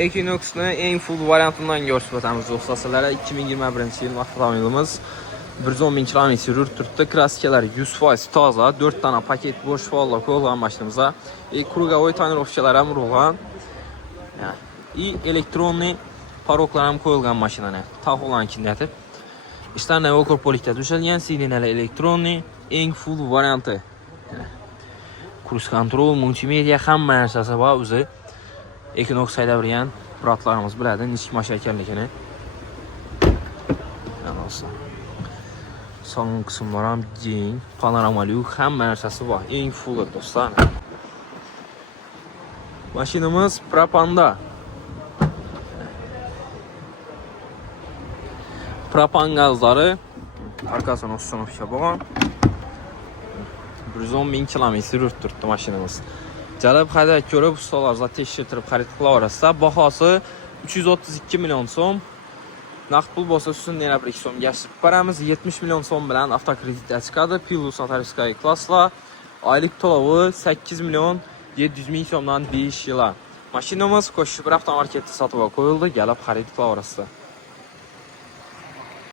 Equinox'un en full variantından görüş batamiz dostlar. 2021 yılın avtomobilimiz 110.000 km yürütürdü. Krasikeler 100% taza. 4 tane paket boş valla koyulan başımıza. Krugovoy tonirovkalar ham urulgan. Elektronli paroklar ham koyulgan mashinani. Taxolan kindetib. İşte Neo Corporalikda düşelgen silinali elektronni eng full varianti. Cruise control, multimedia hamma narsasi bor o'zi. Equinox haydab bratlarimiz biladi, nechta mashina ekanligini. Son qismlar ham keng, panoramali, hamma narsasi bor. Eng full do'stlar. Mashinamiz propanda. Propan gazlari arkasini ustunovka bo'lgan. 110.000 km yurttirdi mashinamiz. Jalab haydab ko'rib, ustalar tekshirib xarid qilaverasizlar. Bahosi 332 million so'm. Naqd pul bo'lsa ustidan yana 1 so'm yashirib beramiz. 70 million so'm bilan avtokreditga chiqadi. Plus Atariskaya klasslar. Oylik to'lovi 8 million 700 ming so'mdan 5 yil. Mashinamiz Qo'shib avtomarketda sotib qo'yildi. Galab xarid qilaverasizlar.